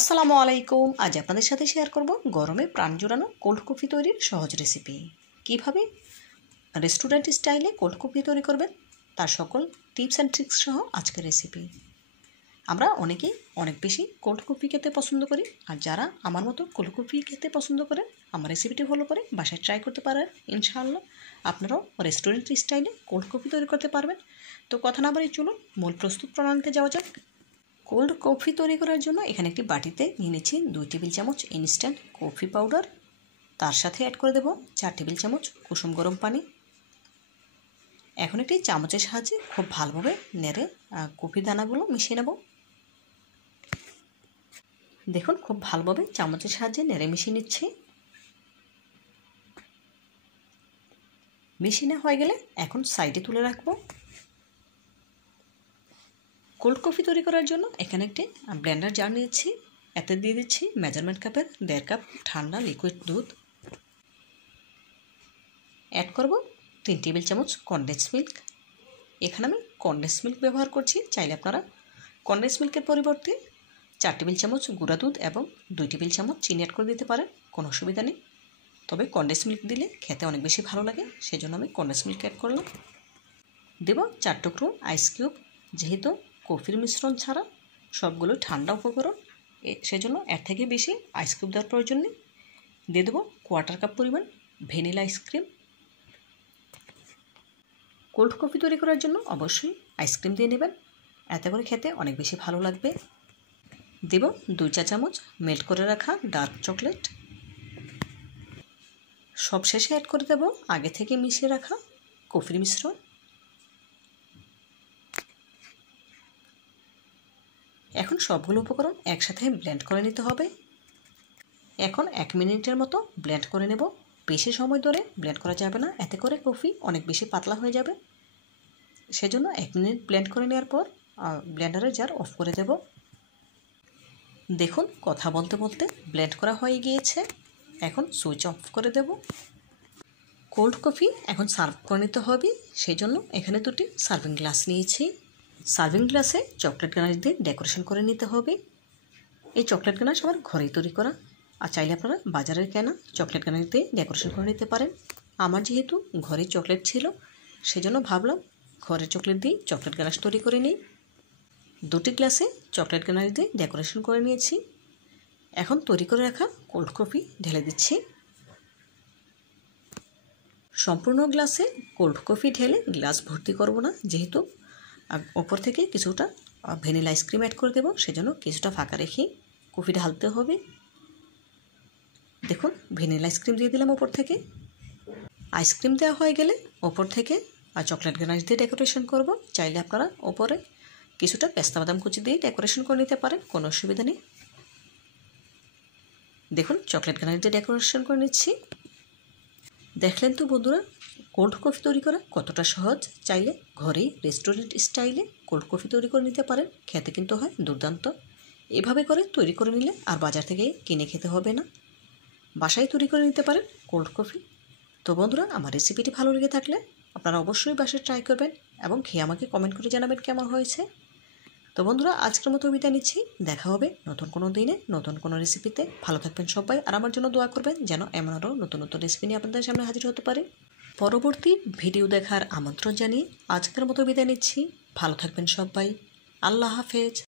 আসসালামু আলাইকুম। আজ আপনাদের সাথে শেয়ার করব গরমে প্রাণ জুড়ানো কোল্ড কফি তৈরির সহজ রেসিপি। কিভাবে রেস্টুরেন্ট স্টাইলে কোল্ড কফি তৈরি করবেন তার সকল টিপস অ্যান্ড ট্রিক্স সহ আজকের রেসিপি। আমরা অনেকেই অনেক বেশি কোল্ড কফি খেতে পছন্দ করি, আর যারা আমার মতো কোল্ড কফি খেতে পছন্দ করেন আমার রেসিপিটি ফলো করে বাসায় ট্রাই করতে পারেন। ইনশাআল্লাহ আপনারাও রেস্টুরেন্ট স্টাইলে কোল্ড কফি তৈরি করতে পারবেন। তো কথা না বাড়িয়ে চলুন মূল প্রস্তুত প্রণালীতে যাওয়া যাক। কোল্ড কফি তৈরি করার জন্য এখানে একটি বাটিতে নিয়ে নিচ্ছি 2 টেবিল চামচ ইনস্ট্যান্ট কফি পাউডার। তার সাথে অ্যাড করে দেব 4 টেবিল চামচ কুসুম গরম পানি। এখন একটি চামচের সাহায্যে খুব ভালোভাবে নেড়ে কফি দানাগুলো মিশিয়ে নেব। দেখুন খুব ভালোভাবে চামচের সাহায্যে নেড়ে মিশিয়ে নিচ্ছি। মিশিয়ে হয়ে গেলে এখন সাইডে তুলে রাখবো। কোল্ড কফি তৈরি করার জন্য এখানে একটি ব্লেন্ডার জার নিয়েছি। এতে দিয়ে দিচ্ছি মেজারমেন্ট কাপের 1.5 কাপ ঠান্ডা লিকুইড দুধ। অ্যাড করব 3 টেবিল চামচ কনডেন্স মিল্ক। এখানে আমি কনডেন্স মিল্ক ব্যবহার করছি, চাইলে আপনারা কনডেন্স মিল্কের পরিবর্তে 4 টেবিল চামচ গুঁড়া দুধ এবং 2 টেবিল চামচ চিনি অ্যাড করে দিতে পারেন, কোনো অসুবিধা নেই। তবে কনডেন্স মিল্ক দিলে খেতে অনেক বেশি ভালো লাগে, সেজন্য আমি কনডেন্স মিল্ক অ্যাড করলাম। দেব 4 টুকরো আইস কিউব। যেহেতু কফির মিশ্রণ ছাড়া সবগুলো ঠান্ডা উপকরণ, সেজন্য এর থেকে বেশি আইস কিউব দেওয়ার প্রয়োজন নেই। দিয়ে দেবো 1/4 কাপ পরিমাণ ভ্যানিলা আইসক্রিম। কোল্ড কফি তৈরি করার জন্য অবশ্যই আইসক্রিম দিয়ে নেবেন, এতে করে খেতে অনেক বেশি ভালো লাগবে। দেব 2 চা চামচ মেল্ট করে রাখা ডার্ক চকলেট। সবশেষে অ্যাড করে দেব আগে থেকে মিশিয়ে রাখা কফির মিশ্রণ। এখন সবগুলো উপকরণ একসাথে ব্লেন্ড করে নিতে হবে। এখন 1 মিনিটের মতো ব্লেন্ড করে নেব। বেশি সময় ধরে ব্লেন্ড করা যাবে না, এতে করে কফি অনেক বেশি পাতলা হয়ে যাবে। সেজন্য 1 মিনিট ব্লেন্ড করে নেওয়ার পর ব্লেন্ডারের জার অফ করে দেব। দেখুন কথা বলতে বলতে ব্লেন্ড করা হয়ে গিয়েছে। এখন সুইচ অফ করে দেব। কোল্ড কফি এখন সার্ভ করে নিতে হবে, সেই জন্য এখানে 2টি সার্ভিং গ্লাস নিয়েছি। সার্ভিং গ্লাসে চকলেট গানাশ দিয়ে ডেকোরেশন করে নিতে হবে। এই চকলেট গানাশ আমার ঘরেই তৈরি করা, আর চাইলে আপনারা বাজারের কেনা চকলেট গানাশ দিয়ে ডেকোরেশন করে নিতে পারেন। আমার যেহেতু ঘরে চকলেট ছিল, সেজন্য ভাবলাম ঘরের চকলেট দিয়ে চকলেট গানাশ তৈরি করে নিই। 2টি গ্লাসে চকলেট গানাশ দিয়ে ডেকোরেশন করে নিয়েছি। এখন তৈরি করে রাখা কোল্ড কফি ঢেলে দিচ্ছি। সম্পূর্ণ গ্লাসে কোল্ড কফি ঢেলে গ্লাস ভর্তি করব না, যেহেতু ওপর থেকে কিছুটা ভ্যানিলা আইসক্রিম অ্যাড করে দেব, সেজন্য কিছুটা ফাঁকা রেখে কফি ঢালতে হবে। দেখুন ভ্যানিলা আইসক্রিম দিয়ে দিলাম ওপর থেকে। আইসক্রিম দেওয়া হয়ে গেলে ওপর থেকে চকলেট গানাশ দিয়ে ডেকোরেশন করব। চাইলে আপনারা ওপরে কিছুটা পেস্তা বাদাম কুচি দিয়ে ডেকোরেশন করে নিতে পারেন, কোনো অসুবিধা নেই। দেখুন চকলেট গানাশ দিয়ে ডেকোরেশন করে নিচ্ছি। দেখলেন তো বন্ধুরা কোল্ড কফি তৈরি করা কতটা সহজ। চাইলে ঘরেই রেস্টুরেন্ট স্টাইলে কোল্ড কফি তৈরি করে নিতে পারেন, খেতে কিন্তু হয় দুর্দান্ত। এভাবে করে তৈরি করে নিলে আর বাজার থেকে কিনে খেতে হবে না, বাসায় তৈরি করে নিতে পারেন কোল্ড কফি। তো বন্ধুরা আমার রেসিপিটি ভালো লেগে থাকলে আপনারা অবশ্যই বাসায় ট্রাই করবেন এবং খেয়ে আমাকে কমেন্ট করে জানাবেন কেমন হয়েছে। তো বন্ধুরা আজকের মতো বিদায় নিচ্ছি, দেখা হবে নতুন কোনো দিনে নতুন কোনো রেসিপিতে। ভালো থাকবেন সবাই, আর আমার জন্য দোয়া করবেন যেন এমন আরও নতুন নতুন রেসিপি নিয়ে আপনাদের সামনে হাজির হতে পারে। পরবর্তী ভিডিও দেখার আমন্ত্রণ জানিয়ে আজকের মতো বিদায় নিচ্ছি। ভালো থাকবেন সবাই, আল্লাহ হাফেজ।